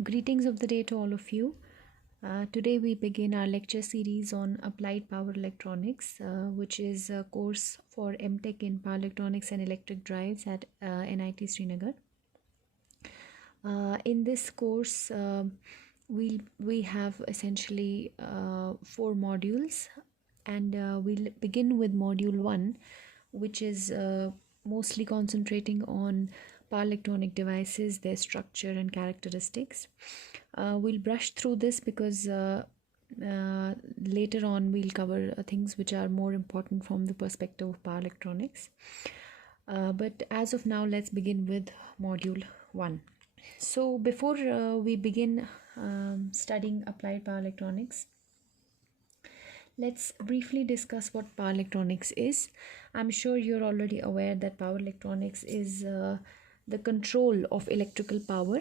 Greetings of the day to all of you. Today we begin our lecture series on Applied Power Electronics, which is a course for MTech in Power Electronics and Electric Drives at NIT Srinagar. In this course, we have essentially 4 modules, and we'll begin with module 1, which is mostly concentrating on power electronic devices, their structure and characteristics. We'll brush through this because later on we'll cover things which are more important from the perspective of power electronics. But as of now, let's begin with module 1. So before we begin studying applied power electronics, let's briefly discuss what power electronics is. I'm sure you're already aware that power electronics is the control of electrical power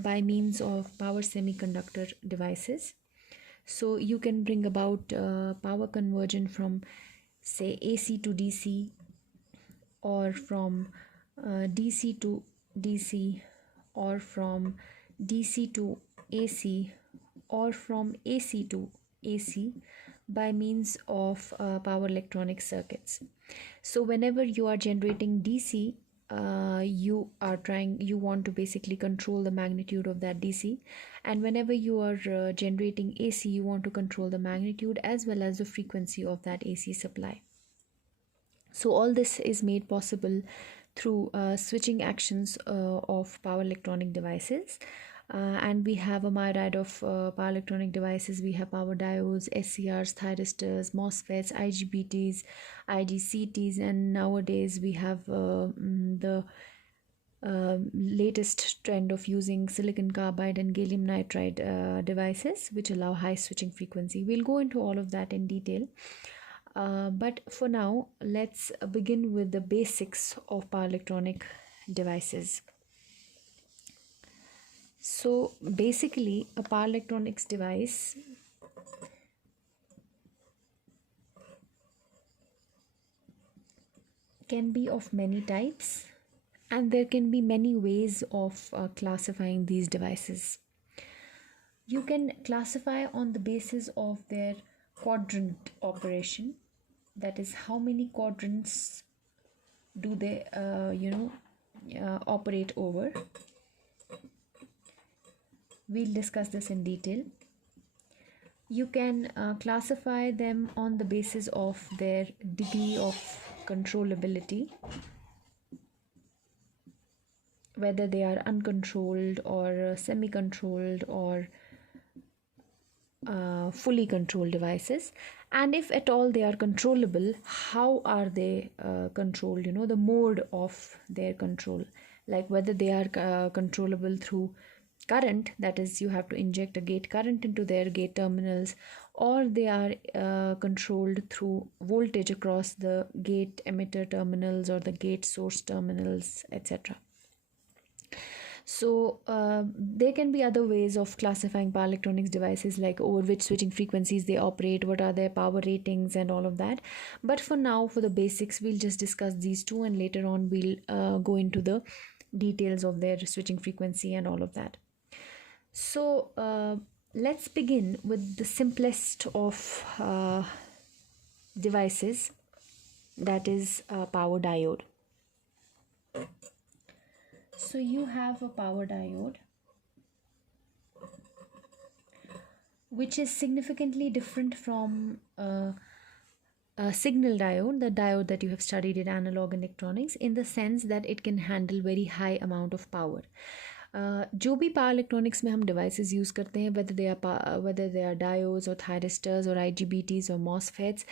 by means of power semiconductor devices. So you can bring about power conversion from, say, AC to DC, or from DC to DC, or from DC to AC, or from AC to AC by means of power electronic circuits. So whenever you are generating DC, you want to basically control the magnitude of that DC, and whenever you are generating AC, you want to control the magnitude as well as the frequency of that AC supply. So all this is made possible through switching actions of power electronic devices. And we have a myriad of power electronic devices. We have power diodes, SCRs, thyristors, MOSFETs, IGBTs, IGCTs, and nowadays we have the latest trend of using silicon carbide and gallium nitride devices, which allow high switching frequency. We'll go into all of that in detail. But for now, let's begin with the basics of power electronic devices. So basically, a power electronics device can be of many types, and there can be many ways of classifying these devices. You can classify on the basis of their quadrant operation, that is, how many quadrants do they operate over. We'll discuss this in detail. You can classify them on the basis of their degree of controllability, whether they are uncontrolled or semi-controlled or fully controlled devices, and if at all they are controllable, how are they controlled, the mode of their control, like whether they are controllable through current, that is, you have to inject a gate current into their gate terminals, or they are controlled through voltage across the gate emitter terminals or the gate source terminals, etc. So there can be other ways of classifying power electronics devices, like over which switching frequencies they operate, what are their power ratings and all of that. But for now, for the basics, we'll just discuss these two, and later on we'll go into the details of their switching frequency and all of that. So let's begin with the simplest of devices, that is a power diode. So you have a power diode, which is significantly different from a signal diode, the diode that you have studied in analog electronics, in the sense that it can handle very high amount of power. जो भी power electronics में हम devices use करते हैं, whether they are diodes or thyristors or IGBTs or MOSFETs,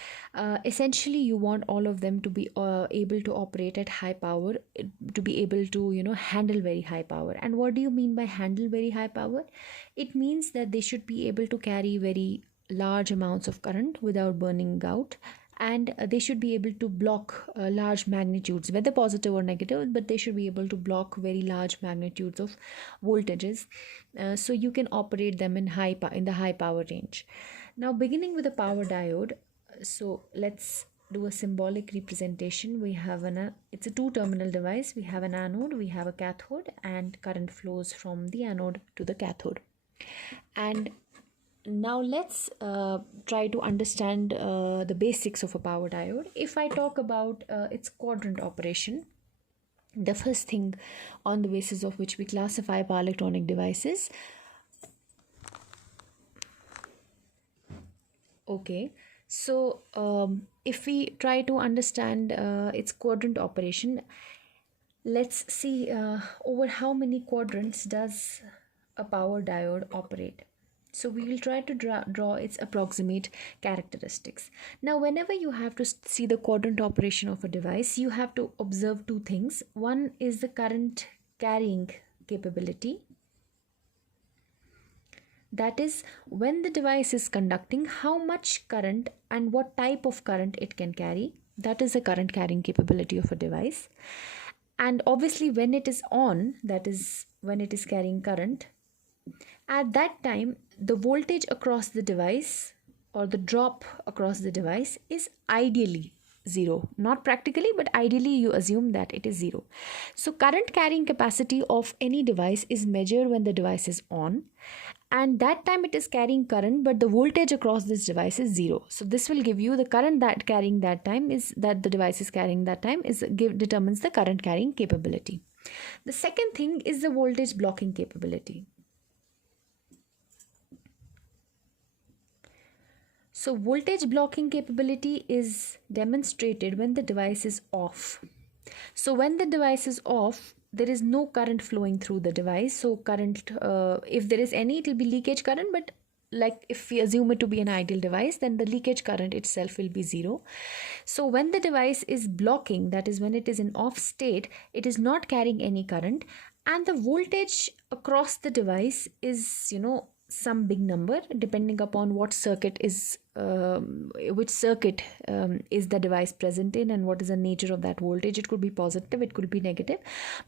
essentially you want all of them to be able to operate at high power, to be able to handle very high power. And what do you mean by handle very high power? It means that they should be able to carry very large amounts of current without burning out, and they should be able to block large magnitudes, whether positive or negative, but they should be able to block very large magnitudes of voltages, so you can operate them in the high power range. Now, beginning with the power diode, so let's do a symbolic representation. We have it's a two-terminal device. We have an anode, we have a cathode, and current flows from the anode to the cathode. And now let's try to understand the basics of a power diode. If I talk about its quadrant operation, the first thing on the basis of which we classify power electronic devices. Okay, so if we try to understand its quadrant operation, let's see over how many quadrants does a power diode operate. So we will try to draw its approximate characteristics. Now, whenever you have to see the quadrant operation of a device, you have to observe two things. One is the current carrying capability. That is, when the device is conducting, how much current and what type of current it can carry. That is the current carrying capability of a device. And obviously, when it is on, that is when it is carrying current, at that time, the voltage across the device or the drop across the device is ideally zero. Not practically, but ideally you assume that it is zero. So current carrying capacity of any device is measured when the device is on, and that time it is carrying current, but the voltage across this device is zero. So this will give you the current that carrying that time is that the device is carrying that time determines the current carrying capability. The second thing is the voltage blocking capability. So voltage blocking capability is demonstrated when the device is off. So when the device is off, there is no current flowing through the device. So current, if there is any, it will be leakage current, but like if we assume it to be an ideal device, then the leakage current itself will be zero. So when the device is blocking, that is when it is in off state, it is not carrying any current, and the voltage across the device is, some big number depending upon what circuit is which circuit is the device present in and what is the nature of that voltage. It could be positive, it could be negative,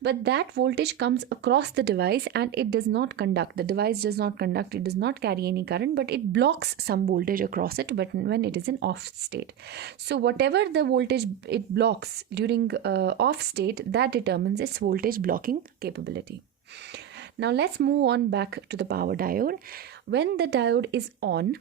but that voltage comes across the device and it does not conduct. The device does not conduct, it does not carry any current, but it blocks some voltage across it but when it is in off state. So whatever the voltage it blocks during off state, that determines its voltage blocking capability. Now let's move on back to the power diode. When the diode is on,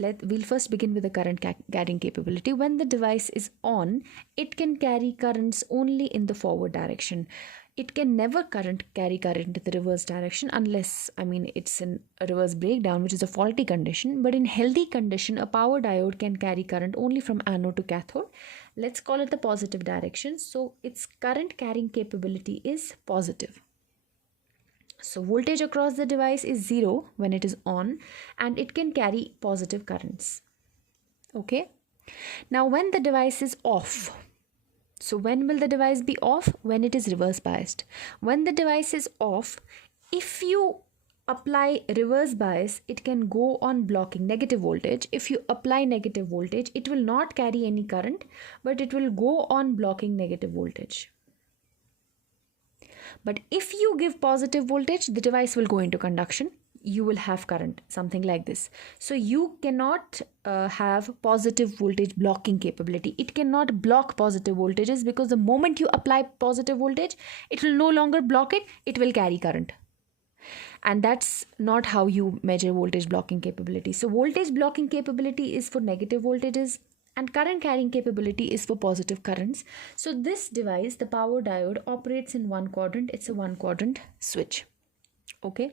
we'll first begin with the current carrying capability. When the device is on, it can carry currents only in the forward direction. It can never carry current in the reverse direction unless, it's in a reverse breakdown, which is a faulty condition. But in healthy condition, a power diode can carry current only from anode to cathode. Let's call it the positive direction. So its current carrying capability is positive. So voltage across the device is zero when it is on, and it can carry positive currents. Okay. Now when the device is off, so when will the device be off? When it is reverse biased. When the device is off, if you apply reverse bias, it can go on blocking negative voltage. If you apply negative voltage, it will not carry any current, but it will go on blocking negative voltage. But if you give positive voltage, the device will go into conduction. You will have current, something like this. So you cannot have positive voltage blocking capability. It cannot block positive voltages because the moment you apply positive voltage, it will no longer block it, it will carry current. And that's not how you measure voltage blocking capability. So voltage blocking capability is for negative voltages, and current carrying capability is for positive currents. So this device, the power diode, operates in one quadrant. It's a one quadrant switch. Okay.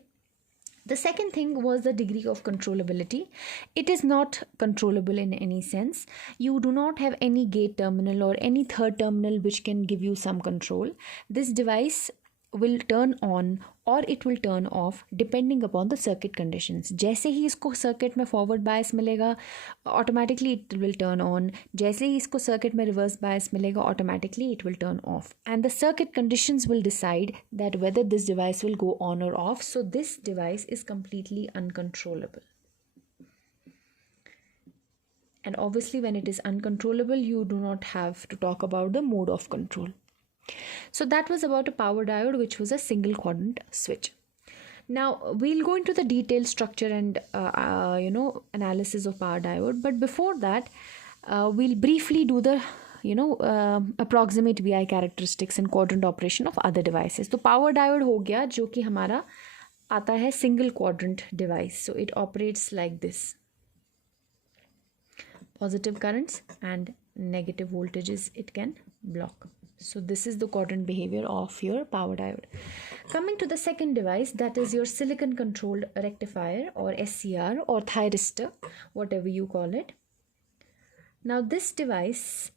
The second thing was the degree of controllability. It is not controllable in any sense. You do not have any gate terminal or any third terminal which can give you some control. This device will turn on or it will turn off depending upon the circuit conditions. जैसे ही इसको circuit में forward bias मिलेगा, automatically it will turn on. जैसे ही इसको circuit में reverse bias मिलेगा, automatically it will turn off. And the circuit conditions will decide that whether this device will go on or off. So this device is completely uncontrollable. And obviously when it is uncontrollable, you do not have to talk about the mode of control. So that was about a power diode, which was a single quadrant switch. Now we'll go into the detailed structure and analysis of power diode. But before that, we'll briefly do the approximate VI characteristics and quadrant operation of other devices. तो power diode हो गया जो कि हमारा आता है single quadrant device. So it operates like this. Positive currents and negative voltages it can block. So this is the quadrant behavior of your power diode. Coming to the second device, that is your silicon controlled rectifier or SCR or thyristor, whatever you call it. Now this device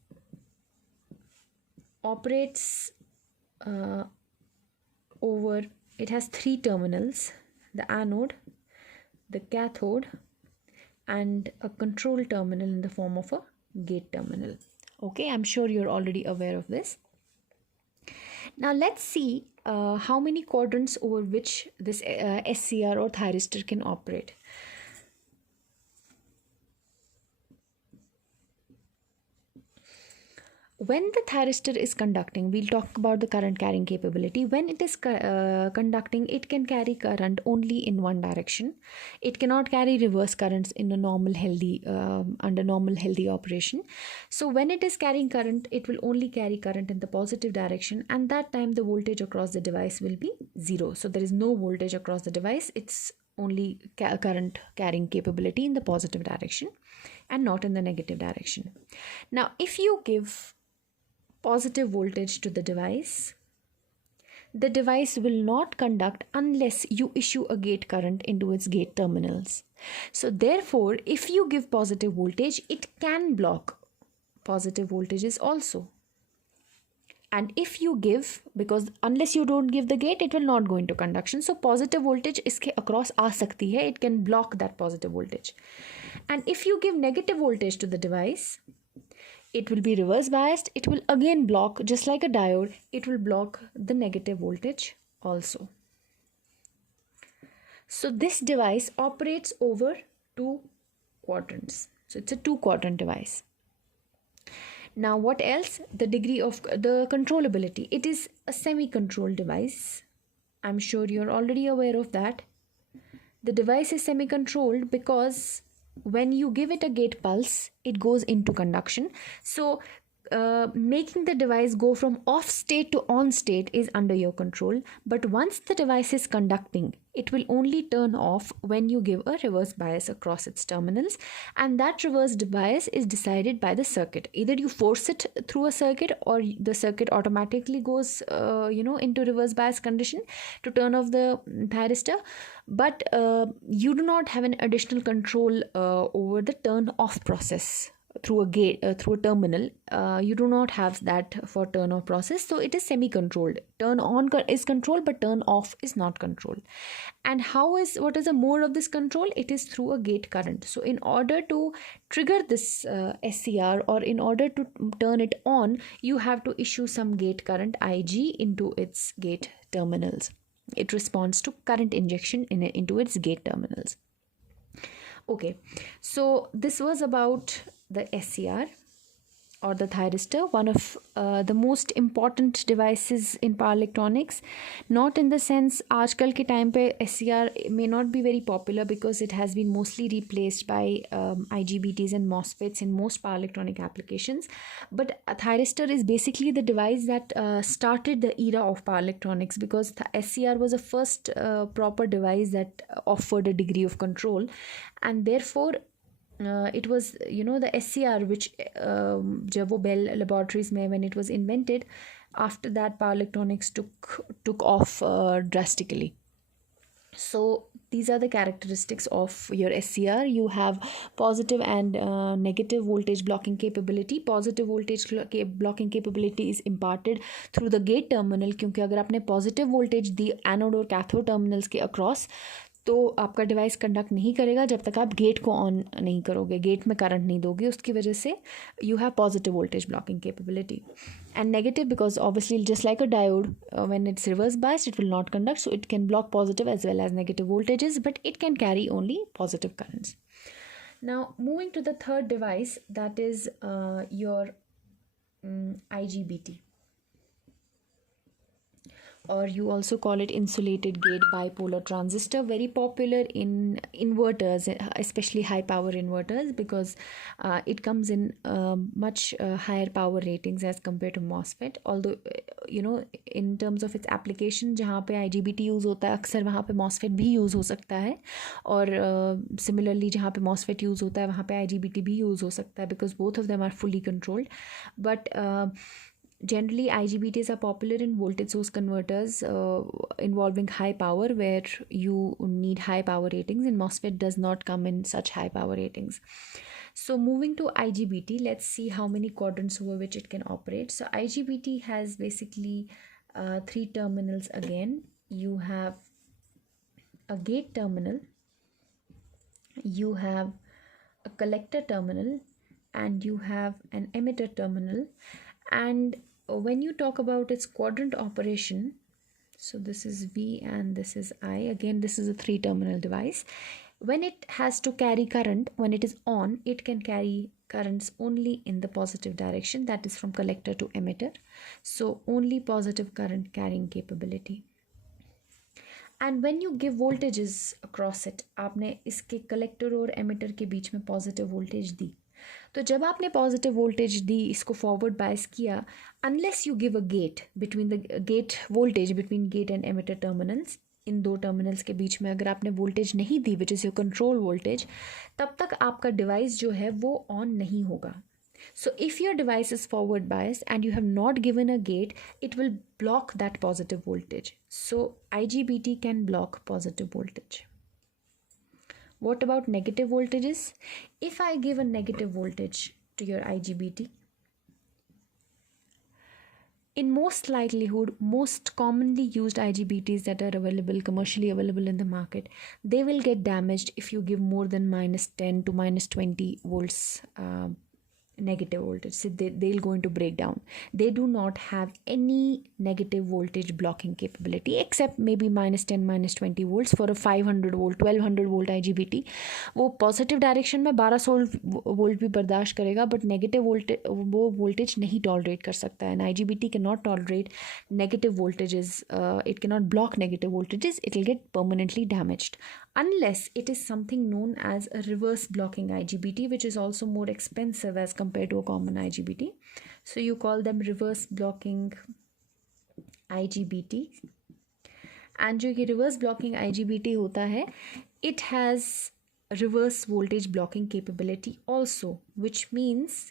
operates it has three terminals: the anode, the cathode, and a control terminal in the form of a gate terminal. Okay, I'm sure you're already aware of this. Now let's see how many quadrants over which this SCR or thyristor can operate. When the thyristor is conducting, we'll talk about the current carrying capability. When it is conducting, it can carry current only in one direction. It cannot carry reverse currents in a normal healthy under normal healthy operation. So when it is carrying current, it will only carry current in the positive direction, and that time the voltage across the device will be zero. So there is no voltage across the device. It's only current carrying capability in the positive direction and not in the negative direction. Now if you give positive voltage to the device will not conduct unless you issue a gate current into its gate terminals. So therefore, if you give positive voltage, it can block positive voltages also. And if you give, because unless you don't give the gate, it will not go into conduction. So positive voltage iske across aa sakti hai, it can block that positive voltage. And if you give negative voltage to the device, it will be reverse biased. It will again block, just like a diode, it will block the negative voltage also. So this device operates over two quadrants. So it's a two quadrant device. Now what else? The degree of the controllability. It is a semi-controlled device. I'm sure you're already aware of that. The device is semi-controlled because when you give it a gate pulse, it goes into conduction. So making the device go from off state to on state is under your control. But once the device is conducting, it will only turn off when you give a reverse bias across its terminals, and that reverse bias is decided by the circuit. Either you force it through a circuit, or the circuit automatically goes into reverse bias condition to turn off the thyristor. But you do not have an additional control over the turn off process through a gate, through a terminal. You do not have that for turn off process. So it is semi controlled. Turn on is controlled, but turn off is not controlled. And what is the mode of this control? It is through a gate current. So in order to trigger this SCR, or in order to turn it on, you have to issue some gate current IG into its gate terminals. It responds to current injection into its gate terminals. Okay, so this was about the SCR or the thyristor, one of the most important devices in power electronics. Not in the sense, आजकल के time पे SCR may not be very popular because it has been mostly replaced by IGBTs and MOSFETs in most power electronic applications. But a thyristor is basically the device that started the era of power electronics, because the SCR was the first proper device that offered a degree of control, and therefore it was the SCR which जब वो Bell Laboratories में when it was invented, after that power electronics took off drastically. So these are the characteristics of your SCR. You have positive and negative voltage blocking capability. Positive voltage blocking capability is imparted through the gate terminal, क्योंकि अगर आपने positive voltage दी anode और cathode terminals के across, तो आपका device conduct नहीं करेगा जब तक आप गेट को ऑन नहीं करोगे, गेट में करंट नहीं दोगे. उसकी वजह से you have positive voltage blocking capability. And negative because obviously just like a diode, when it's reverse biased it will not conduct, so it can block positive as well as negative voltages, but it can carry only positive currents. Now moving to the third device, that is your IGBT. or you also call it insulated gate bipolar transistor, very popular in inverters, especially high power inverters, because it comes in much higher power ratings as compared to MOSFET. Although in terms of its application, जहाँ पे IGBT use होता है अक्सर वहाँ पे MOSFET भी use हो सकता है, और similarly जहाँ पे MOSFET यूज़ होता है वहाँ पे IGBT भी यूज़ हो सकता है, because both of them are fully controlled. But generally, IGBTs are popular in voltage source converters involving high power, where you need high power ratings, and MOSFET does not come in such high power ratings. So moving to IGBT, let's see how many quadrants over which it can operate. So IGBT has basically 3 terminals again. You have a gate terminal, you have a collector terminal, and you have an emitter terminal. And when you talk about its quadrant operation, so this is V and this is I, again this is a 3 terminal device. When it has to carry current, when it is on, it can carry currents only in the positive direction, that is from collector to emitter. So only positive current carrying capability. And when you give voltages across it, आपने इसके collector और emitter के बीच में positive voltage दी, तो जब आपने positive voltage दी, इसको फॉरवर्ड बायस किया, unless you give a gate between the gate voltage between gate and emitter terminals, इन 2 टर्मिनल्स के बीच में अगर आपने वोल्टेज नहीं दी which is your control voltage, तब तक आपका डिवाइस जो है वो ऑन नहीं होगा. So if your device is forward bias and you have not given a gate, it will block that positive voltage. So IGBT can block positive voltage. What about negative voltages? If I give a negative voltage to your IGBT, in most likelihood, most commonly used IGBTs that are available, commercially available in the market, they will get damaged if you give more than -10 to -20 volts negative voltage. So they'll go into breakdown. They do not have any negative voltage blocking capability, except maybe -10 -20 volts for a 500 volt 1200 volt IGBT. वो positive direction में 1200 volt भी बर्दाश्त करेगा, but negative वो voltage नहीं tolerate कर सकता है. IGBT can not tolerate negative voltages, it can not block negative voltages, it will get permanently damaged unless it is something known as a reverse blocking IGBT, which is also more expensive as compared to a common IGBT. So you call them reverse blocking IGBT. And जो ये reverse blocking IGBT होता है, it has reverse voltage blocking capability also, which means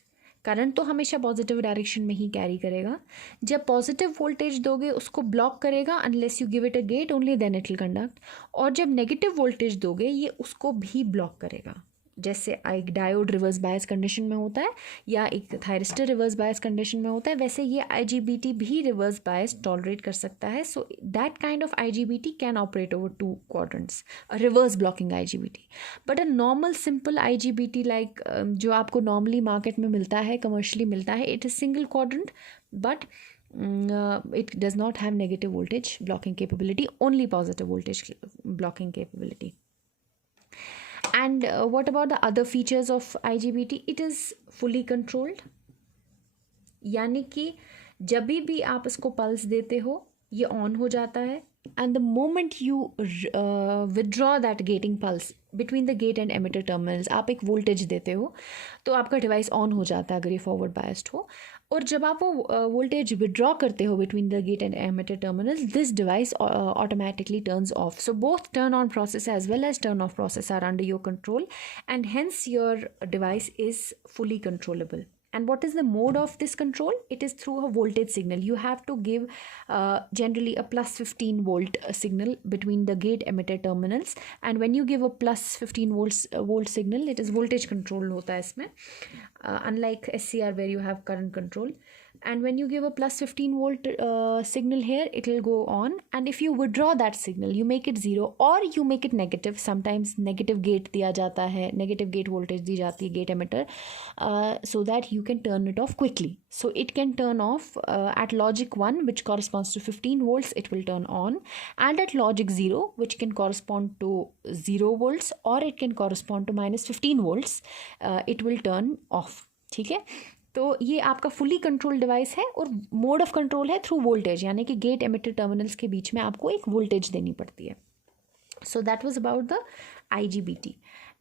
current तो हमेशा positive direction में ही carry करेगा. जब positive voltage दोगे उसको ब्लॉक करेगा unless you give it a gate, only then it will conduct. और जब नेगेटिव वोल्टेज दोगे ये उसको भी ब्लॉक करेगा. जैसे एक डायोड रिवर्स बायस कंडीशन में होता है या एक थायरिस्टर रिवर्स बायस कंडीशन में होता है, वैसे ये IGBT भी रिवर्स बायस टॉलरेट कर सकता है. So that kind of IGBT can operate over 2 quadrants, reverse blocking IGBT. But a normal simple IGBT like जो आपको नॉर्मली मार्केट में मिलता है, कमर्शियली मिलता है, it is single quadrant, but it does not have negative voltage blocking capability, only positive voltage blocking capability. And what about the other features of IGBT? It is fully controlled, यानी कि जब भी आप इसको pulse देते हो ये on हो जाता है, and the moment you withdraw that gating pulse between the gate and emitter terminals, आप एक वोल्टेज देते हो तो आपका डिवाइस ऑन हो जाता है अगर ये फॉरवर्ड बायस्ड हो. और जब आप वो वोल्टेज विड्रॉ करते हो between the gate and emitter terminals, this device automatically turns off. So both turn on process as well as turn off process are under your control, and hence your device is fully controllable. And what is the mode of this control? It is through a voltage signal. You have to give generally a plus 15 volt signal between the gate emitter terminals. And when you give a plus 15 volt signal, it is voltage control होता है इसमें, unlike SCR where you have current control. And when you give a plus 15 volt signal here, it will go on. And if you withdraw that signal, you make it 0 or you make it negative. Sometimes negative gate दिया जाता है, negative gate voltage दी जाती है gate emitter, so that you can turn it off quickly. So it can turn off at logic 1, which corresponds to 15 volts, it will turn on. And at logic 0, which can correspond to 0 volts, or it can correspond to -15 volts, it will turn off. ठीक है. तो ये आपका fully control device है और mode of control है through voltage, यानी कि गेट एमिटर टर्मिनल्स के बीच में आपको एक वोल्टेज देनी पड़ती है. So that was about the IGBT.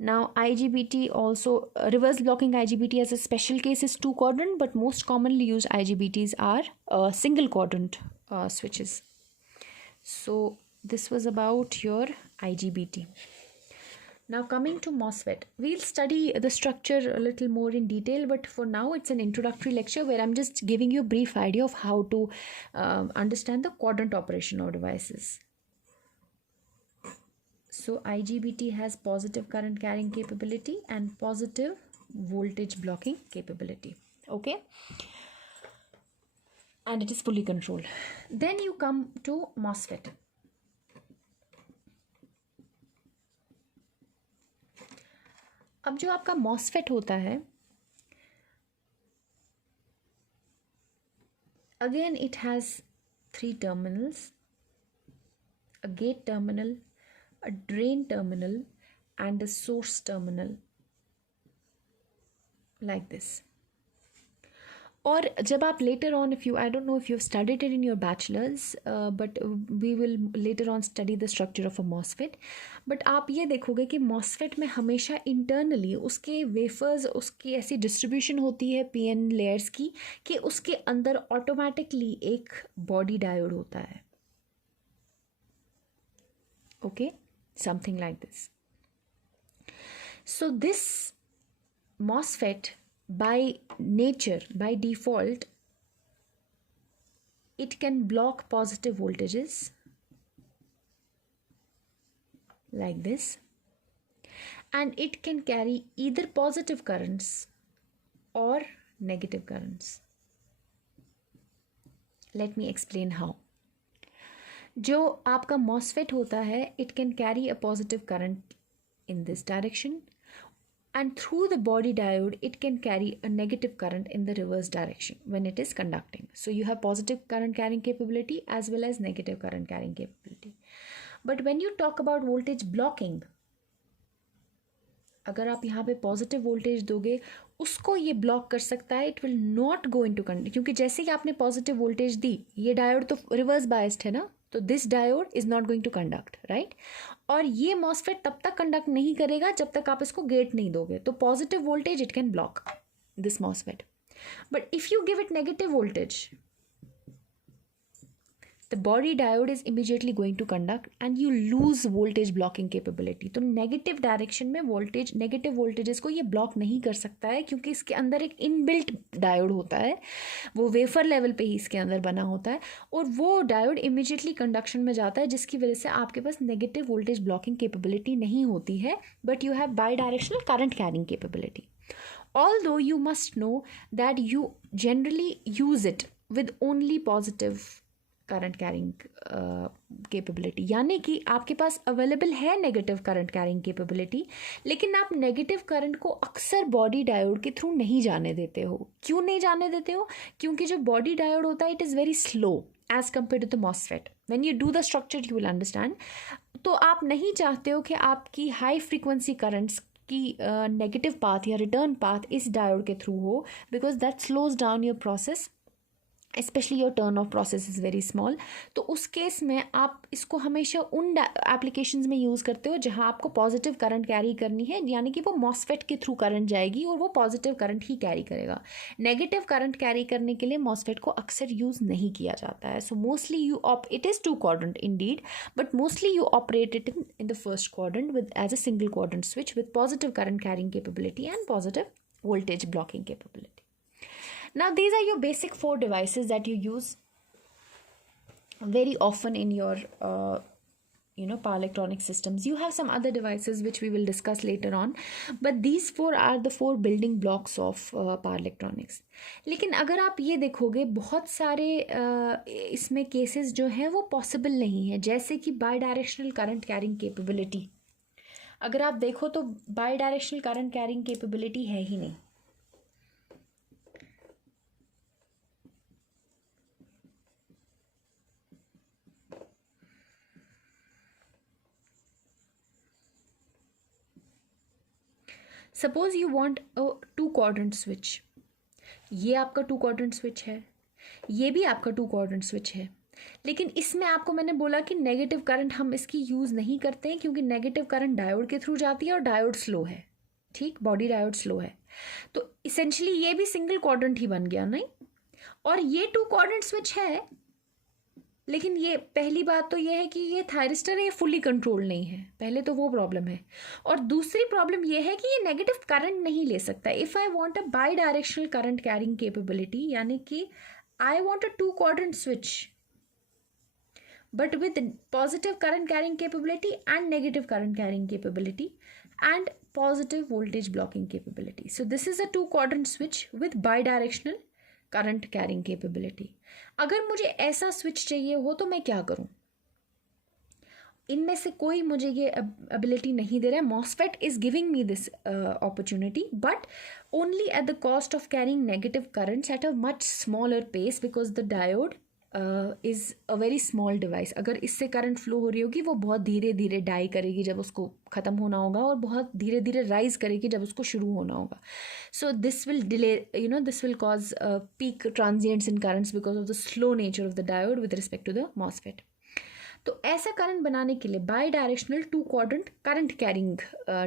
Now IGBT also reverse blocking IGBT as a special case is two quadrant, but most commonly used IGBTs are single quadrant switches. So this was about your IGBT. Now coming to MOSFET, we'll study the structure a little more in detail, but for now it's an introductory lecture where I'm just giving you a brief idea of how to understand the quadrant operation of devices. So IGBT has positive current carrying capability and positive voltage blocking capability. Okay. And it is fully controlled. Then you come to MOSFET. अब जो आपका MOSFET होता है, again it has three terminals, a gate terminal, a drain terminal and a source terminal, like this. और जब आप later on, if you, I don't know if you've studied it in your bachelor's, but we will later on study the structure of a MOSFET. But आप ये देखोगे कि MOSFET में हमेशा internally उसके wafers, उसकी ऐसी distribution होती है PN layers की कि उसके अंदर automatically एक body diode होता है. Okay, something like this. So this MOSFET, by nature, by default, it can block positive voltages like this, and it can carry either positive currents or negative currents. Let me explain how. जो आपका MOSFET होता है, it can carry a positive current in this direction, and through the body diode it can carry a negative current in the reverse direction when it is conducting. So you have positive current carrying capability as well as negative current carrying capability. But when you talk about voltage blocking, अगर आप यहाँ पे positive voltage दोगे, उसको ये block कर सकता है. It will not go into conduct, क्योंकि जैसे ही आपने पॉजिटिव वोल्टेज दी, ये डायोड तो रिवर्स बायस्ड है ना, तो this diode is not going to conduct, right. और ये मॉसफेट तब तक कंडक्ट नहीं करेगा जब तक आप इसको गेट नहीं दोगे. तो positive voltage it can block this MOSFET, but if you give it negative voltage, the body diode is immediately going to conduct and you lose voltage blocking capability. तो नेगेटिव डायरेक्शन में voltage, negative voltages को ये block नहीं कर सकता है, क्योंकि इसके अंदर एक इनबिल्ट डायोड होता है, वो वेफर लेवल पे ही इसके अंदर बना होता है, और वो डायोड इमीडिएटली कंडक्शन में जाता है, जिसकी वजह से आपके पास नेगेटिव वोल्टेज ब्लॉकिंग कैपेबिलिटी नहीं होती है, but you have bidirectional current carrying capability. Although you must know that you generally use it with only positive current carrying capability, यानी कि आपके पास अवेलेबल है नेगेटिव करंट कैरिंग कैपेबिलिटी, लेकिन आप negative current को अक्सर बॉडी डायोड के through नहीं जाने देते हो. क्यों नहीं जाने देते हो? क्योंकि जो बॉडी डायोड होता है it is very slow as compare to the MOSFET. When you do the structure you will understand. तो आप नहीं चाहते हो कि आपकी हाई फ्रीक्वेंसी करंट्स की नेगेटिव पाथ या रिटर्न पाथ इस डायोड के थ्रू हो, because that slows down your process, specially your turn off process is very small. तो उस केस में आप इसको हमेशा उन एप्लीकेशंस में यूज़ करते हो जहां आपको पॉजिटिव करंट कैरी करनी है, यानी कि वो मॉसफेट के थ्रू करंट जाएगी और वो पॉजिटिव करंट ही कैरी करेगा. नेगेटिव करंट कैरी करने के लिए मॉसफेट को अक्सर यूज़ नहीं किया जाता है. So mostly you it is two quadrant indeed, but mostly you operate it in the first quadrant with as a single quadrant switch with positive current carrying capability and positive voltage blocking capability. Now these are your basic 4 devices that you use very often in your power electronic systems. You have some other devices which we will discuss later on, but these 4 are the 4 building blocks of power electronics. लेकिन अगर आप ये देखोगे, बहुत सारे इसमें cases जो हैं वो पॉसिबल नहीं है, जैसे कि by directional current carrying capability. अगर आप देखो तो by directional current carrying capability है ही नहीं. Suppose you want a 2 quadrant switch. ये आपका टू क्वाड्रेंट स्विच है, ये भी आपका टू क्वाड्रेंट स्विच है, लेकिन इसमें आपको मैंने बोला कि नेगेटिव करंट हम इसकी यूज़ नहीं करते हैं क्योंकि नेगेटिव करंट डायोड के थ्रू जाती है और डायोड स्लो है, ठीक, बॉडी डायोड स्लो है। तो इसेंशली ये भी सिंगल क्वाड्रेंट ही बन गया, नहीं? और ये टू क्वाड्रेंट स्विच है, लेकिन ये पहली बात तो ये है कि ये थायरिस्टर है, ये फुल्ली कंट्रोल नहीं है, पहले तो वो प्रॉब्लम है। और दूसरी प्रॉब्लम ये है कि ये नेगेटिव करंट नहीं ले सकता। If I want a bidirectional current carrying capability, यानी कि I want a two quadrant switch but with positive current carrying capability and negative current carrying capability and positive voltage blocking capability. So this is a two quadrant switch with bidirectional current carrying capability. अगर मुझे ऐसा switch चाहिए हो तो मैं क्या करूं? इनमें से कोई मुझे ये ability नहीं दे रहा है. MOSFET is giving me this opportunity, but only at the cost of carrying negative currents at a much smaller pace because the diode is a very small device. अगर इससे करंट फ्लो हो रही होगी वो बहुत धीरे धीरे डाई करेगी जब उसको ख़त्म होना होगा और बहुत धीरे धीरे राइज करेगी जब उसको शुरू होना होगा. So this will delay, this will cause peak transients in currents because of the slow nature of the diode with respect to the MOSFET. तो ऐसा करंट बनाने के लिए bidirectional two quadrant current carrying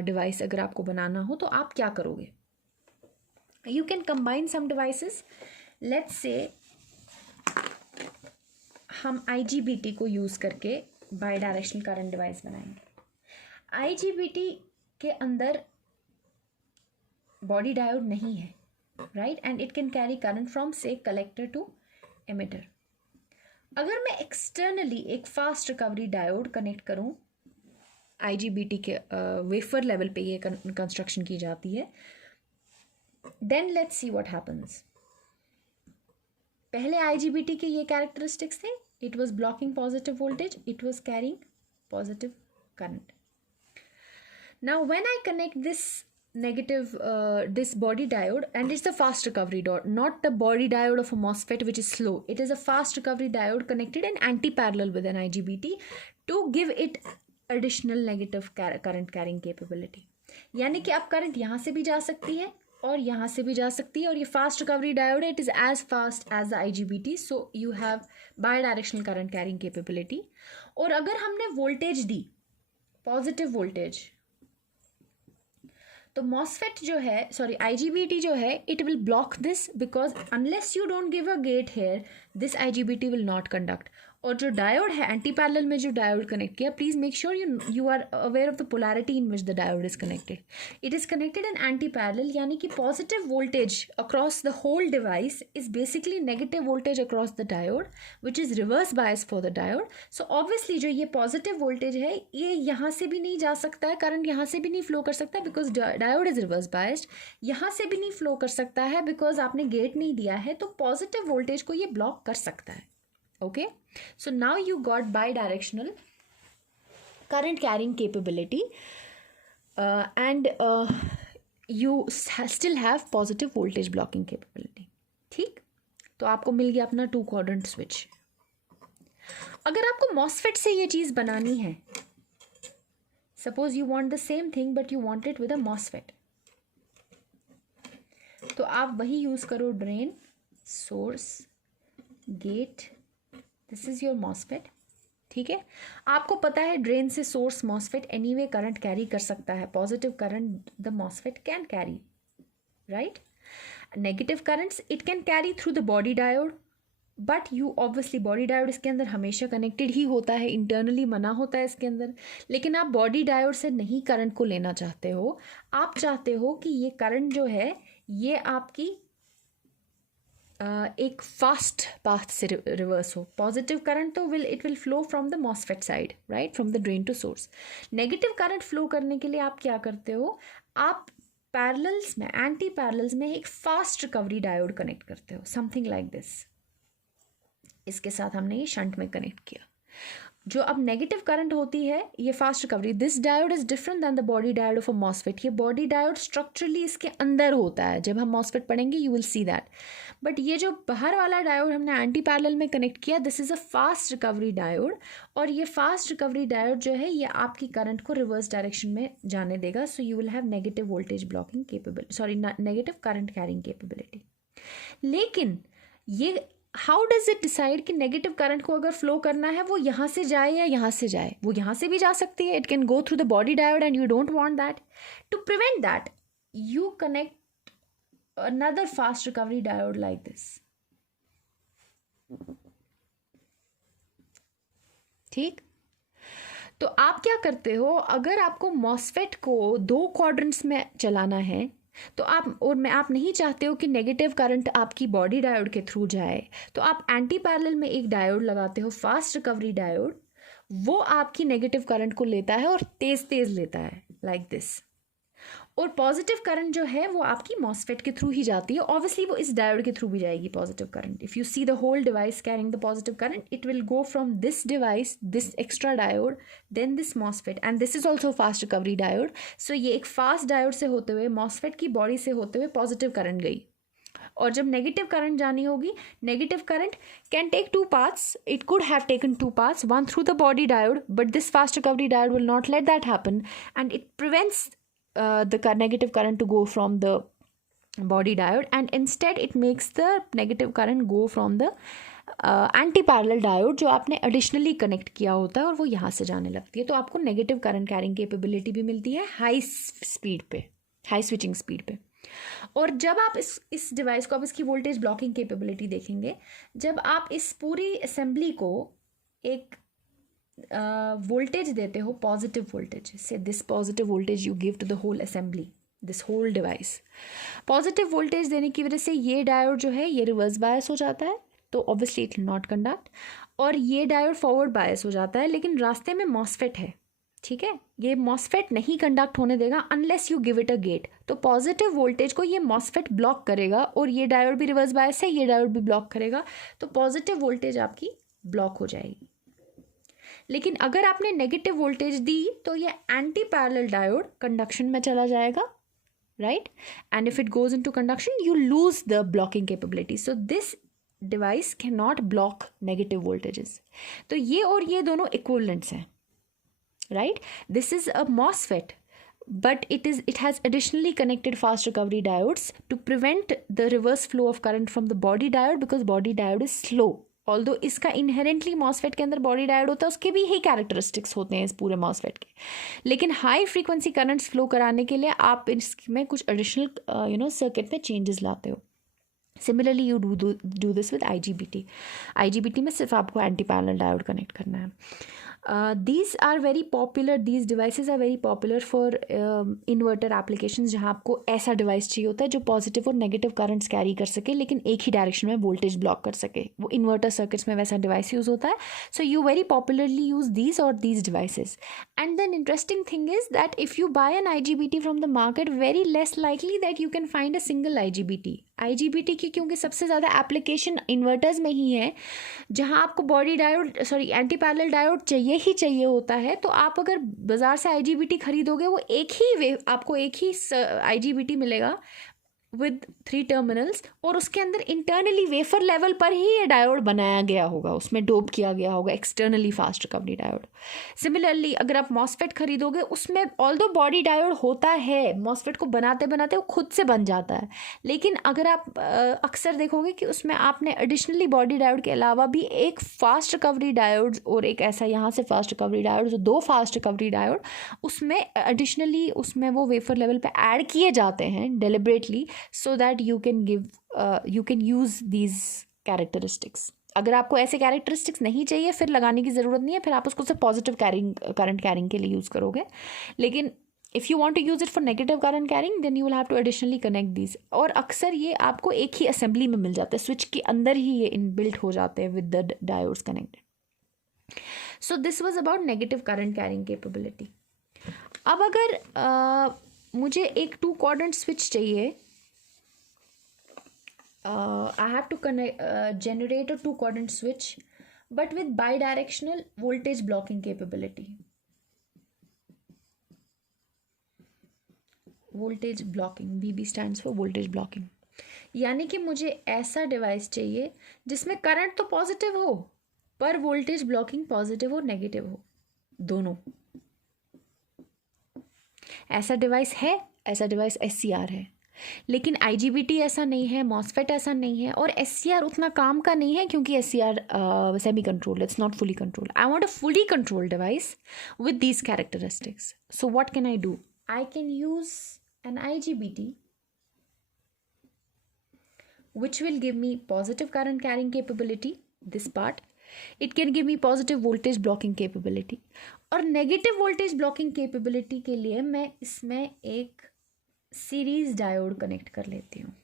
device अगर आपको बनाना हो तो आप क्या करोगे? You can combine some devices. Let's say हम IGBT को यूज़ करके बाई डायरेक्शनल करंट डिवाइस बनाएंगे. IGBT के अंदर बॉडी डायोड नहीं है, right, and it can carry current from से कलेक्टर टू एमिटर. अगर मैं एक्सटर्नली एक फास्ट रिकवरी डायोड कनेक्ट करूं, IGBT के वेफर लेवल पे ये कंस्ट्रक्शन की जाती है, then let's see what happens. पहले IGBT के ये कैरेक्टरिस्टिक्स थे. It was blocking positive voltage, it was carrying positive current. Now when I connect this negative this body diode, and it's a fast recovery diode, not the body diode of a MOSFET which is slow, it is a fast recovery diode connected in anti-parallel with an IGBT to give it additional negative current carrying capability. यानी कि अब current यहाँ से भी जा सकती है और यहाँ से भी जा सकती है, और ये फास्ट रिकवरी डायोड है. It is as fast as the IGBT, so you have bidirectional current carrying capability. और अगर हमने वोल्टेज दी, पॉजिटिव वोल्टेज, तो मॉसफेट जो है, सॉरी IGBT जो है, it will block this because unless you don't give a gate here this IGBT will not conduct. और जो डायोड है एंटी पैरेलल में जो डायोड कनेक्ट किया, please make sure you are aware of the polarity in which the diode is connected. It is connected in anti parallel, यानी कि positive voltage across the whole device is basically negative voltage across the diode which is reverse bias for the diode. So obviously जो ये positive voltage है ये यहाँ से भी नहीं जा सकता है, करंट यहाँ से भी नहीं फ्लो कर सकता है because diode is reverse biased. यहाँ से भी नहीं फ्लो कर सकता है बिकॉज आपने गेट नहीं दिया है, तो पॉजिटिव वोल्टेज को ये ब्लॉक कर सकता है. Okay, so now you got bidirectional current carrying capability and you still have positive voltage blocking capability. ठीक, तो आपको मिल गया अपना टू क्वाड्रेंट स्विच. अगर आपको MOSFET से ये चीज़ बनानी है, suppose you want the same thing but you want it with a MOSFET, तो आप वही यूज़ करो, drain, source, gate. This is your MOSFET. ठीक है, आपको पता है ड्रेन से source MOSFET anyway current carry कर सकता है. Positive current the MOSFET can carry, right. Negative currents it can carry through the body diode, but you obviously body diode इसके अंदर हमेशा कनेक्टेड ही होता है, इंटरनली मना होता है इसके अंदर. लेकिन आप बॉडी डायोड से नहीं करंट को लेना चाहते हो, आप चाहते हो कि ये करंट जो है ये आपकी एक फास्ट पाथ से रिवर्स हो. पॉजिटिव करंट तो it will flow from the MOSFET side, right, from the drain to source. Negative current flow करने के लिए आप क्या करते हो, आप पैरेलल्स में, एंटी पैरेलल्स में एक फास्ट रिकवरी डायोड कनेक्ट करते हो, समथिंग लाइक दिस. इसके साथ हमने ये शंट में कनेक्ट किया. जो अब नेगेटिव करंट होती है ये fast recovery, this diode is different than the body diode of a MOSFET. ये बॉडी डायोड स्ट्रक्चरली इसके अंदर होता है, जब हम MOSFET पढ़ेंगे you will see that. But ये जो बाहर वाला डायोड हमने एंटी पैरेलल में कनेक्ट किया, this is a fast recovery diode. और ये फास्ट रिकवरी डायोड जो है ये आपकी करंट को रिवर्स डायरेक्शन में जाने देगा. So you will have negative voltage blocking capability, sorry negative current carrying capability. लेकिन ये हाउ डज इट डिसाइड कि नेगेटिव करंट को अगर फ्लो करना है वो यहाँ से जाए या यहाँ से जाए? वो यहाँ से भी जा सकती है, it can go through the body diode and you don't want that. To prevent that you connect another fast recovery diode like this. ठीक. तो आप क्या करते हो, अगर आपको मॉसफेट को 2 क्वाड्रेंट्स में चलाना है तो आप नहीं चाहते हो कि नेगेटिव करंट आपकी बॉडी डायोड के थ्रू जाए, तो आप एंटी पैरेलल में एक डायोड लगाते हो, फास्ट रिकवरी डायोड. वो आपकी नेगेटिव करंट को लेता है और तेज तेज लेता है लाइक दिस. और पॉजिटिव करंट जो है वो आपकी मॉसफेट के थ्रू ही जाती है. ऑब्वियसली वो इस डायोड के थ्रू भी जाएगी positive current. If you see the whole device carrying the positive current, it will go from this device, this extra diode, then this MOSFET, and this is also fast recovery diode. So ये एक fast diode से होते हुए MOSFET की body से होते हुए positive current गई. और जब नेगेटिव करंट जानी होगी, negative current can take 2 paths. It could have taken 2 paths, one through the body diode, but this fast recovery diode will not let that happen, and it prevents the negative current to go from the body diode, and instead it makes the negative current go from the anti parallel diode जो आपने additionally connect किया होता है, और वो यहाँ से जाने लगती है. तो आपको नेगेटिव करंट कैरिंग कैपेबिलिटी भी मिलती है हाई स्पीड पे, हाई स्विचिंग स्पीड पे. और जब आप इस डिवाइस को, आप इसकी वोल्टेज ब्लॉकिंग कैपेबिलिटी देखेंगे, जब आप इस पूरी असेंबली को एक वोल्टेज देते हो, पॉजिटिव वोल्टेज, से this positive voltage you give to the whole assembly, this whole device. Positive voltage देने की वजह से ये डायोड जो है ये रिवर्स बायस हो जाता है, तो obviously it will not conduct. और ये डायोड फॉरवर्ड बायस हो जाता है, लेकिन रास्ते में मॉसफेट है. ठीक है, ये मॉसफेट नहीं कंडक्ट होने देगा unless you give it a gate. तो पॉजिटिव वोल्टेज को ये मॉसफेट ब्लॉक करेगा, और ये डायोड भी रिवर्स बायस है, ये डायोड भी ब्लॉक करेगा, तो पॉजिटिव वोल्टेज आपकी ब्लॉक हो जाएगी. लेकिन अगर आपने नेगेटिव वोल्टेज दी तो ये एंटी पैरेलल डायोड कंडक्शन में चला जाएगा, right? And if it goes into conduction you lose the blocking capability. So this device can not block negative voltages. तो ये और ये दोनों इक्विवेलेंट्स हैं, right? This is a MOSFET, but it has additionally connected fast recovery diodes to prevent the reverse flow of current from the body diode, because body diode is slow. Although इसका inherently MOSFET के अंदर body diode होता है, उसके भी यही characteristics होते हैं इस पूरे मॉसफेट के. लेकिन हाई फ्रीक्वेंसी करंट्स फ्लो कराने के लिए आप इसमें कुछ एडिशनल सर्किट में चेंजेस लाते हो. Similarly you do this with IGBT में सिर्फ आपको एंटी पैरेलल डायोड कनेक्ट करना है. These are very popular, these devices are very popular for inverter applications, जहाँ आपको ऐसा डिवाइस चाहिए होता है जो पॉजिटिव और नेगेटिव करंट्स कैरी कर सके, लेकिन एक ही डायरेक्शन में वोल्टेज ब्लॉक कर सके. वो इन्वर्टर सर्किट्स में वैसा डिवाइस यूज़ होता है. So you very popularly use these और these devices. And then interesting thing is that if you buy an IGBT from the market, very less likely that you can find a single IGBT की, क्योंकि सबसे ज़्यादा application inverters में ही है, जहाँ आपको body diode anti parallel diode चाहिए होता है. तो आप अगर बाज़ार से IGBT खरीदोगे, वो आपको एक ही IGBT मिलेगा विद 3 टर्मिनल्स, और उसके अंदर इंटरनली वेफर लेवल पर ही ये डायोड बनाया गया होगा, उसमें डोप किया गया होगा externally fast recovery diode. Similarly अगर आप मॉसफेट खरीदोगे, उसमें ऑल्दो बॉडी डायोड होता है, मॉसफेट को बनाते बनाते वो खुद से बन जाता है, लेकिन अगर आप अक्सर देखोगे कि उसमें आपने एडिशनली बॉडी डायोड के अलावा भी एक फास्ट रिकवरी डायोड और एक ऐसा यहाँ से फास्ट रिकवरी डायोड, जो 2 फास्ट रिकवरी डायोड उसमें एडिशनली उसमें वो वेफर लेवल पे ऐड किए जाते हैं deliberately, so that you can use these characteristics. अगर आपको ऐसे कैरेक्टरिस्टिक्स नहीं चाहिए, फिर लगाने की ज़रूरत नहीं है, फिर आप उसको सिर्फ पॉजिटिव करंट कैरिंग के लिए यूज़ करोगे. लेकिन if you want to use it for negative current carrying, then you will have to additionally connect these. और अक्सर ये आपको एक ही असेंबली में मिल जाता है, स्विच के अंदर ही ये इनबिल्ट हो जाते हैं with the diodes connected. So this was about negative current carrying capability. अब अगर मुझे एक 2 क्वाड्रेंट स्विच चाहिए, I have to generate a 2 quadrant switch, but with bidirectional voltage blocking capability. Voltage blocking, VB stands for voltage blocking. यानी कि मुझे ऐसा device चाहिए जिसमें करंट तो पॉजिटिव हो, पर वोल्टेज ब्लॉकिंग पॉजिटिव और नेगेटिव हो, दोनों. ऐसा डिवाइस है, ऐसा डिवाइस SCR है. लेकिन IGBT ऐसा नहीं है, MOSFET ऐसा नहीं है, और SCR उतना काम का नहीं है क्योंकि SCR semi controlled, it's not fully controlled. I want a fully controlled device with these characteristics. So what can I do? I can use an IGBT which will give me positive current carrying capability, this part. It can give me positive voltage blocking capability. और negative voltage blocking capability के लिए मैं इसमें एक series diode connect कर लेती हूँ.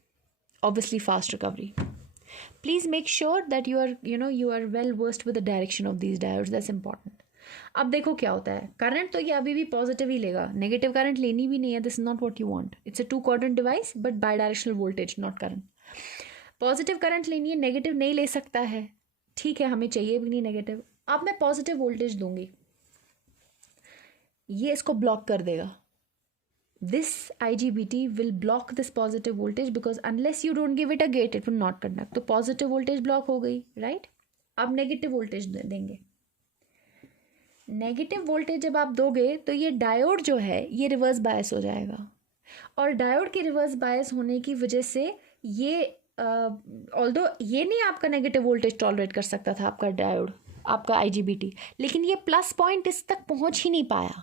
Obviously fast recovery. Please make sure that you are well versed with the direction of these diodes. That's important. अब देखो क्या होता है. करंट तो ये अभी भी पॉजिटिव ही लेगा, नेगेटिव करंट लेनी भी नहीं है. This is not what you want. It's a 2 quadrant device but by directional voltage, not current. Positive current लेनी है, नेगेटिव नहीं ले सकता है. ठीक है, हमें चाहिए भी नहीं नेगेटिव. अब मैं पॉजिटिव वोल्टेज दूंगी, ये इसको ब्लॉक कर देगा. This IGBT will block this positive voltage because unless you don't give it a gate, it will not conduct. तो पॉजिटिव वोल्टेज ब्लॉक हो गई, राइट. अब नेगेटिव वोल्टेज देंगे. नेगेटिव वोल्टेज जब आप दोगे तो ये डायोड जो है ये रिवर्स बायस हो जाएगा, और डायोड के रिवर्स बायस होने की वजह से ये ऑल्दो ये नहीं आपका नेगेटिव वोल्टेज टॉलरेट कर सकता था आपका डायोड, आपका IGBT, लेकिन ये प्लस पॉइंट इस तक पहुंच ही नहीं पाया.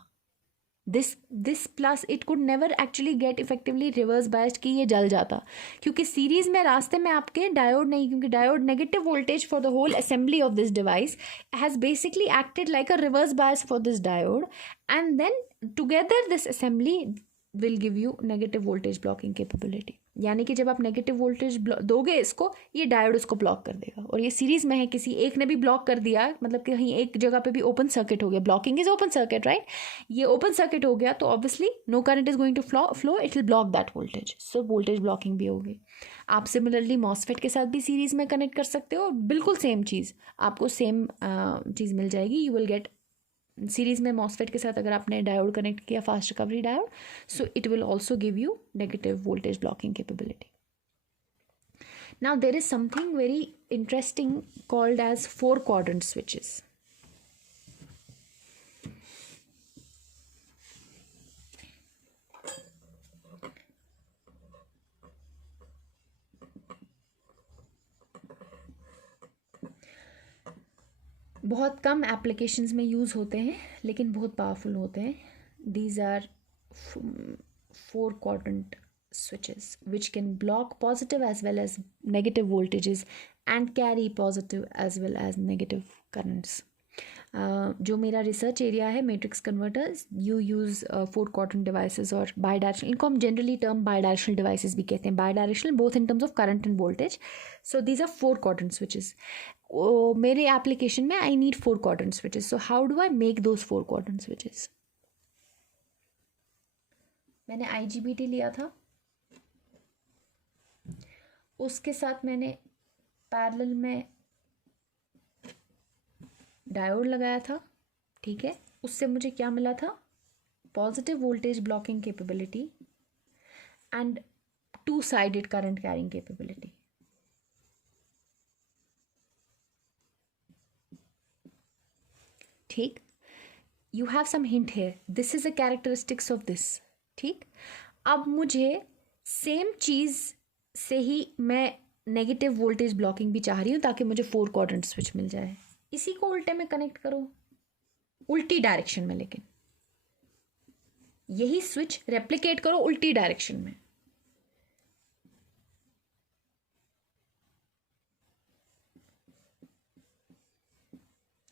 This plus it could never actually get effectively reverse biased कि ये जल जाता, क्योंकि सीरीज में रास्ते में आपके डायोड नहीं, क्योंकि diode negative voltage for the whole assembly of this device has basically acted like a reverse bias for this diode, and then together this assembly will give you negative voltage blocking capability. यानी कि जब आप negative voltage दोगे इसको, ये diode उसको block कर देगा. और ये सीरीज में है, किसी एक ने भी ब्लॉक कर दिया, मतलब कि कहीं एक जगह पे भी ओपन सर्किट हो गया. Blocking is open circuit, right. ये ओपन सर्किट हो गया तो obviously no current is going to flow, it will block that voltage. So voltage blocking भी होगी. आप सिमिलरली मॉसफेट के साथ भी सीरीज में कनेक्ट कर सकते हो, बिल्कुल सेम चीज़ आपको सेम चीज़ मिल जाएगी. यू विल गेट सीरीज में मॉसफेट के साथ अगर आपने डायोड कनेक्ट किया, fast recovery diode, so it will also give you negative voltage blocking capability. Now there is something very interesting called as 4 quadrant switches. बहुत कम applications में use होते हैं लेकिन बहुत पावरफुल होते हैं. These are 4 quadrant switches which can block positive as well as negative voltages and carry positive as well as negative currents. जो मेरा रिसर्च एरिया है matrix converters, you use 4 quadrant devices और बाई डायरेक्शनल. इनको हम generally term bidirectional devices भी कहते हैं. Bidirectional both in terms of current and voltage. So these are 4 quadrant switches. मेरे एप्लीकेशन में I need 4 quadrant switches. So how do I make those 4 quadrant switches? मैंने IGBT लिया था, उसके साथ मैंने पैरेलल में डायोड लगाया था. ठीक है, उससे मुझे क्या मिला था? Positive voltage blocking capability and 2 sided current carrying capability. ठीक, you have some hint here. This is a characteristics of this. ठीक, अब मुझे सेम चीज़ से ही मैं नेगेटिव वोल्टेज ब्लॉकिंग भी चाह रही हूँ ताकि मुझे 4 क्वाड्रेंट स्विच मिल जाए. इसी को उल्टे में कनेक्ट करो, उल्टी डायरेक्शन में, लेकिन यही स्विच रेप्लिकेट करो उल्टी डायरेक्शन में.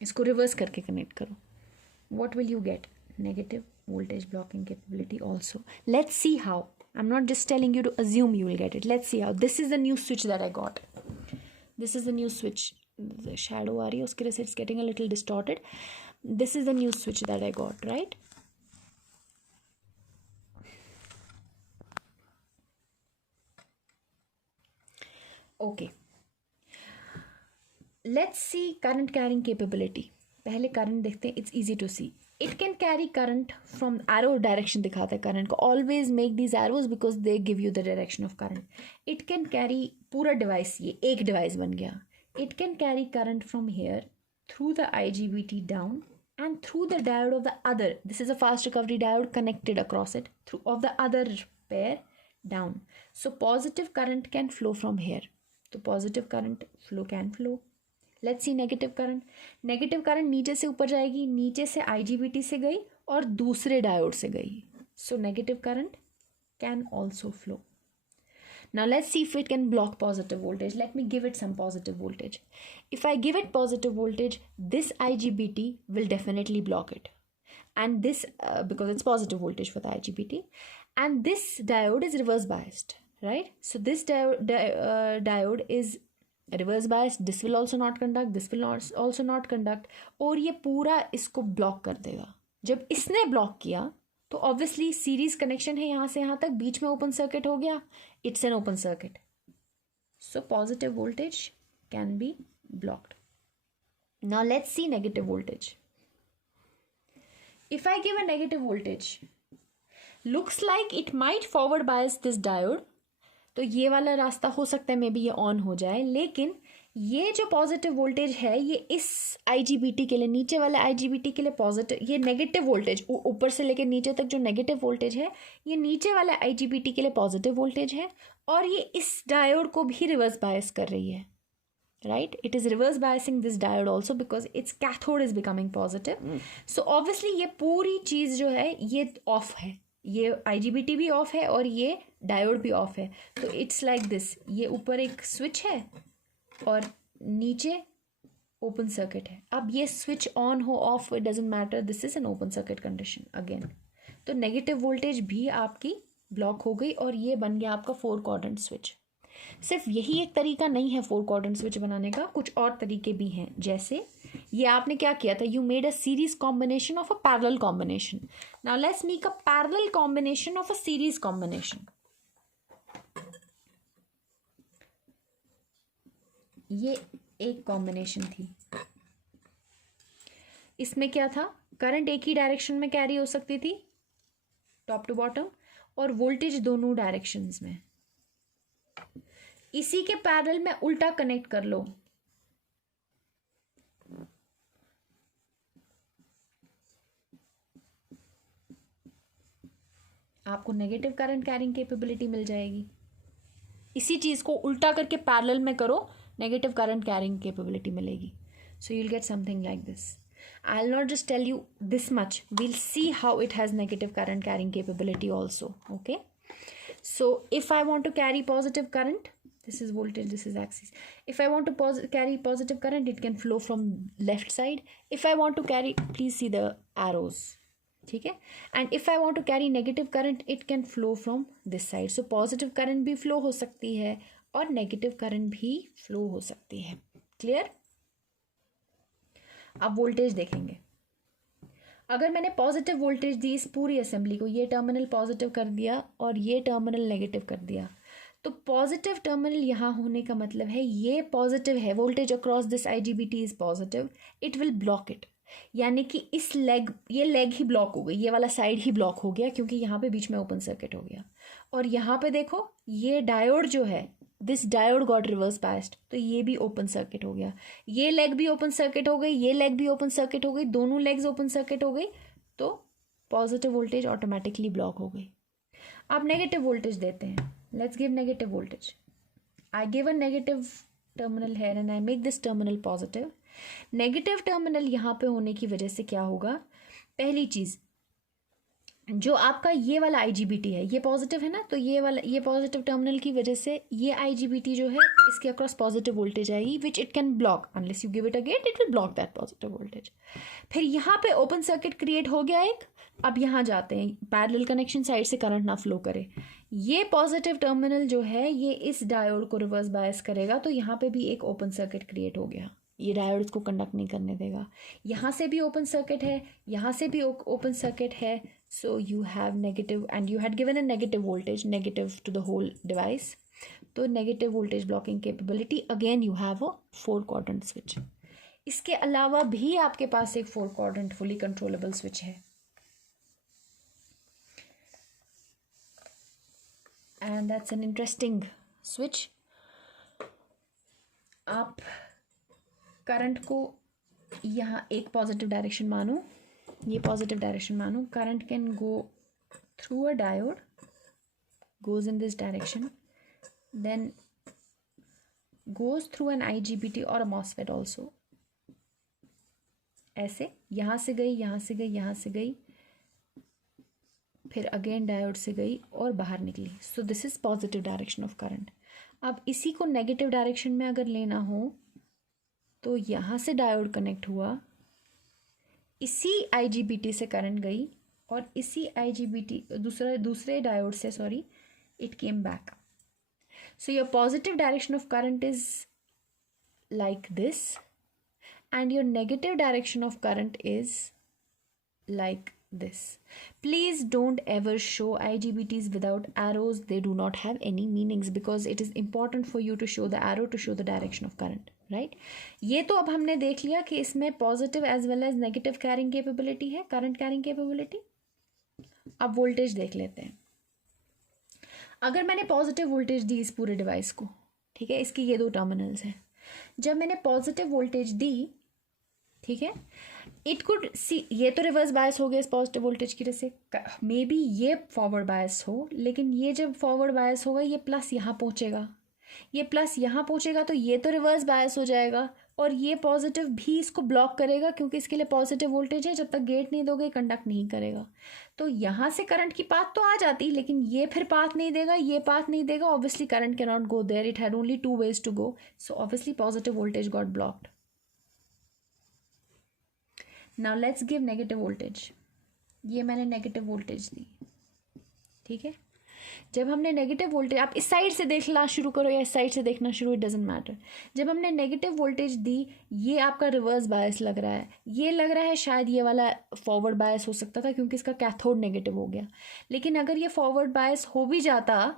इसको रिवर्स करके कनेक्ट करो. What will you get? Negative voltage blocking capability also. Let's see how. I'm not just telling you to assume you will get it. Let's see how. This is the new switch that I got. This is the new switch. The shadow aa rahi hai, uski वजह से it's getting a little distorted. This is the new switch that I got, right? Okay. Let's see current carrying capability. पहले current देखते हैं. It's easy to see. It can carry current from arrow direction दिखाता है current को. Always make these arrows because they give you the direction of current. It can carry पूरा device, ये एक device बन गया. It can carry current from here through the IGBT down and through the diode of the other. This is a fast recovery diode connected across it through of the other pair down. So positive current can flow from here. तो positive current can flow. Let's see negative current. Negative current नीचे से ऊपर जाएगी, नीचे से IGBT से गई और दूसरे डायोड से गई. So negative current can also flow. Now let's see if it can block positive voltage. Let me give it some positive voltage. If I give it positive voltage, this IGBT will definitely block it. And this, because it's positive voltage for the IGBT. And this diode is reverse biased, right? So this diode is reverse biased. This will also not conduct. This will also not conduct. और ये पूरा इसको block कर देगा. जब इसने block किया तो ऑब्वियसली सीरीज कनेक्शन है यहाँ से यहाँ तक, बीच में ओपन सर्किट हो गया, it's an open circuit. So positive voltage can be blocked. Now let's see negative voltage. If I give a negative voltage, looks like it might forward bias this diode. तो ये वाला रास्ता हो सकता है may be ये on हो जाए, लेकिन ये जो पॉजिटिव वोल्टेज है ये इस IGBT के लिए, नीचे वाले IGBT के लिए पॉजिटिव, ये नेगेटिव वोल्टेज ऊपर से लेकर नीचे तक जो नेगेटिव वोल्टेज है ये नीचे वाले IGBT के लिए पॉजिटिव वोल्टेज है, और ये इस डायोड को भी रिवर्स बायस कर रही है, right? It is reverse biasing this diode also because it's cathode is becoming positive. So obviously ये पूरी चीज़ जो है ये ऑफ है, ये IGBT भी ऑफ है और ये डायोड भी ऑफ है. तो इट्स लाइक दिस, ये ऊपर एक स्विच है और नीचे ओपन सर्किट है. अब ये स्विच ऑन हो of it doesn't matter, this is an open circuit condition again. तो नेगेटिव वोल्टेज भी आपकी ब्लॉक हो गई और ये बन गया आपका 4 क्वाड्रेंट स्विच. सिर्फ यही एक तरीका नहीं है 4 क्वाड्रेंट स्विच बनाने का, कुछ और तरीके भी हैं. जैसे ये आपने क्या किया था, you made a series combination of a parallel combination. Now let's make a parallel combination of a series combination. ये एक कॉम्बिनेशन थी, इसमें क्या था, करंट एक ही डायरेक्शन में कैरी हो सकती थी टॉप टू बॉटम, और वोल्टेज दोनों डायरेक्शंस में. इसी के पैरेलल में उल्टा कनेक्ट कर लो. आपको नेगेटिव करंट कैरिंग कैपेबिलिटी मिल जाएगी. इसी चीज को उल्टा करके पैरेलल में करो, negative current carrying capability मिलेगी. So you'll get something like this. I'll not just tell you this much. We'll see how it has negative current carrying capability also. Okay. So if I want to carry positive current, this is voltage, this is axis. If I want to carry positive current, it can flow from left side. If I want to carry, please see the arrows. ठीक है. And if I want to carry negative current, it can flow from this side. So positive current भी flow हो सकती है और negative current भी flow हो सकती है. क्लियर? अब वोल्टेज देखेंगे. अगर मैंने पॉजिटिव वोल्टेज दी इस पूरी असेंबली को, ये टर्मिनल पॉजिटिव कर दिया और ये टर्मिनल नेगेटिव कर दिया, तो पॉजिटिव टर्मिनल यहाँ होने का मतलब है ये पॉजिटिव है, voltage across this IGBT is positive, it will block it. यानी कि इस लेग, ये लेग ही ब्लॉक हो गई, ये वाला साइड ही ब्लॉक हो गया क्योंकि यहाँ पे बीच में ओपन सर्किट हो गया. और यहाँ पे देखो ये डायोड जो है, this diode got reverse biased, तो ये भी ओपन सर्किट हो गया. ये लेग भी ओपन सर्किट हो गई, ये लेग भी ओपन सर्किट हो गई, दोनों लेग्स ओपन सर्किट हो गई, तो पॉजिटिव वोल्टेज ऑटोमेटिकली ब्लॉक हो गई. आप नेगेटिव वोल्टेज देते हैं. Let's give negative voltage. I give a negative terminal है and I make this terminal positive. Negative terminal यहाँ पे होने की वजह से क्या होगा, पहली चीज, जो आपका ये वाला IGBT है ये पॉजिटिव है ना, तो ये वाला, ये पॉजिटिव टर्मिनल की वजह से ये IGBT जो है इसके अक्रॉस पॉजिटिव वोल्टेज आएगी which it can block. Unless you give it a gate, it will block that positive voltage. फिर यहाँ पे ओपन सर्किट क्रिएट हो गया एक. अब यहाँ जाते हैं, पैरेलल कनेक्शन, साइड से करंट ना फ्लो करे. ये पॉजिटिव टर्मिनल जो है ये इस डायोड को रिवर्स बायस करेगा, तो यहाँ पे भी एक ओपन सर्किट क्रिएट हो गया. ये डायोड इसको कंडक्ट नहीं करने देगा. यहाँ से भी ओपन सर्किट है, यहाँ से भी ओपन सर्किट है. So you have negative, and you had given a negative voltage, negative to the whole device. तो negative voltage blocking capability, again you have a 4 quadrant switch. इसके अलावा भी आपके पास एक 4 quadrant fully controllable switch है. And that's an interesting switch. आप current को यहाँ एक पॉजिटिव डायरेक्शन मानो, ये पॉजिटिव डायरेक्शन मानो. Current can go through a diode goes in this direction, then goes through an IGBT or a MOSFET also. ऐसे यहाँ से गई, यहाँ से गई, यहाँ से गई, फिर अगेन डायोड से गई और बाहर निकली. So this is positive direction of current. अब इसी को नेगेटिव डायरेक्शन में अगर लेना हो तो यहाँ से डायोड कनेक्ट हुआ, इसी IGBT से करंट गई और इसी IGBT दूसरे डायोड से, sorry, it came back. So your positive direction of current is like this and your negative direction of current is like this. Please don't ever show IGBTs without arrows. They do not have any meanings because it is important for you to show the arrow to show the direction of current, right? ये तो अब हमने देख लिया कि इसमें positive as well as negative carrying capability है, current carrying capability. अब वोल्टेज देख लेते हैं. अगर मैंने पॉजिटिव वोल्टेज दी इस पूरे डिवाइस को, ठीक है, इसकी ये दो टर्मिनल्स हैं, जब मैंने पॉजिटिव वोल्टेज दी, ठीक है, इट कुड सी, ये तो रिवर्स बायस हो गया इस पॉजिटिव वोल्टेज की वजह से, मे बी ये फॉरवर्ड बायस हो, लेकिन ये जब फॉरवर्ड बायस होगा ये प्लस यहाँ पहुँचेगा, ये प्लस यहाँ पहुँचेगा तो ये तो रिवर्स बायस हो जाएगा और ये पॉजिटिव भी इसको ब्लॉक करेगा क्योंकि इसके लिए पॉजिटिव वोल्टेज है. जब तक गेट नहीं दोगे कंडक्ट नहीं करेगा. तो यहाँ से करंट की पाथ तो आ जाती, लेकिन ये फिर पाथ नहीं देगा, ये पाथ नहीं देगा. Obviously current can not go there, it had only 2 ways to go. So obviously positive voltage got blocked. Now let's give negative voltage. ये मैंने नेगेटिव वोल्टेज दी, ठीक है. जब हमने नेगेटिव वोल्टेज, आप इस साइड से देखना शुरू करो या इस साइड से देखना शुरू, इट डजेंट मैटर. जब हमने नेगेटिव वोल्टेज दी, ये आपका रिवर्स बायस लग रहा है, ये लग रहा है शायद ये वाला फॉरवर्ड बायस हो सकता था क्योंकि इसका कैथोड नेगेटिव हो गया. लेकिन अगर ये फॉरवर्ड बायस हो भी जाता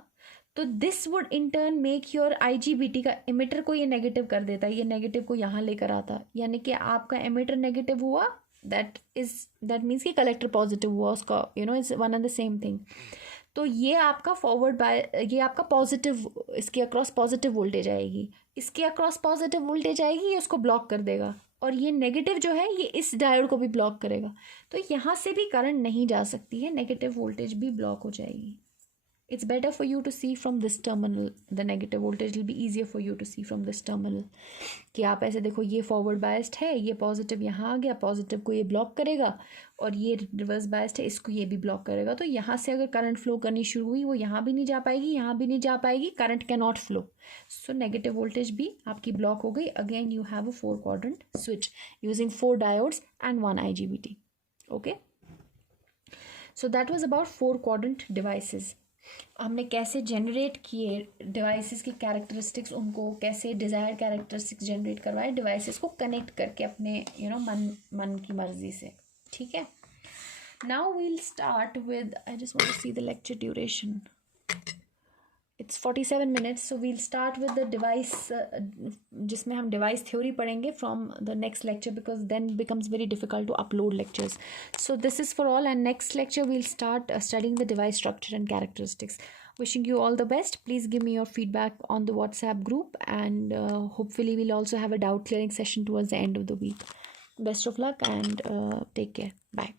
तो this would in turn make your IGBT का एमिटर को ये नेगेटिव कर देता, ये नेगेटिव को यहाँ लेकर आता, यानी कि आपका एमिटर नेगेटिव हुआ, दैट मीन्स कि कलेक्टर पॉजिटिव हुआ, उसका it's one and the same thing. तो ये आपका फॉरवर्ड बाय, ये आपका पॉजिटिव, इसके अक्रॉस पॉजिटिव वोल्टेज आएगी, इसके अक्रॉस पॉजिटिव वोल्टेज आएगी, ये उसको ब्लॉक कर देगा. और ये नेगेटिव जो है ये इस डायोड को भी ब्लॉक करेगा. तो यहाँ से भी करंट नहीं जा सकती है, नेगेटिव वोल्टेज भी ब्लॉक हो जाएगी. It's better for you to see from this terminal. The negative voltage will be easier for you to see from this terminal. कि आप ऐसे देखो, ये फॉरवर्ड बायस्ड है, ये पॉजिटिव यहाँ आ गया, पॉजिटिव को ये ब्लॉक करेगा, और ये रिवर्स बायस्ड है, इसको ये भी ब्लॉक करेगा. तो यहाँ से अगर करंट फ्लो करनी शुरू हुई, वो यहाँ भी नहीं जा पाएगी, यहाँ भी नहीं जा पाएगी, current can not flow. So negative voltage भी आपकी ब्लॉक हो गई. Again you have a 4 quadrant switch using 4 diodes and 1 IGBT. Okay, so that was about 4 quadrant devices. हमने कैसे जनरेट किए डिवाइसेस की कैरेक्टरिस्टिक्स, उनको कैसे डिज़ायर्ड कैरेक्टरिस्टिक्स जनरेट करवाए डिवाइसेस को कनेक्ट करके अपने मन की मर्जी से. ठीक है. Now we'll start with, I just want to see the lecture duration. It's 47 minutes. So we'll start with the device, जिसमें हम डिवाइस थ्योरी पढ़ेंगे from the next lecture, because then becomes very difficult to upload lectures. So this is for all, and next lecture we'll start studying the device structure and characteristics. Wishing you all the best. Please give me your feedback on the WhatsApp group, and hopefully we'll also have a doubt clearing session towards the end of the week. Best of luck and take care. Bye.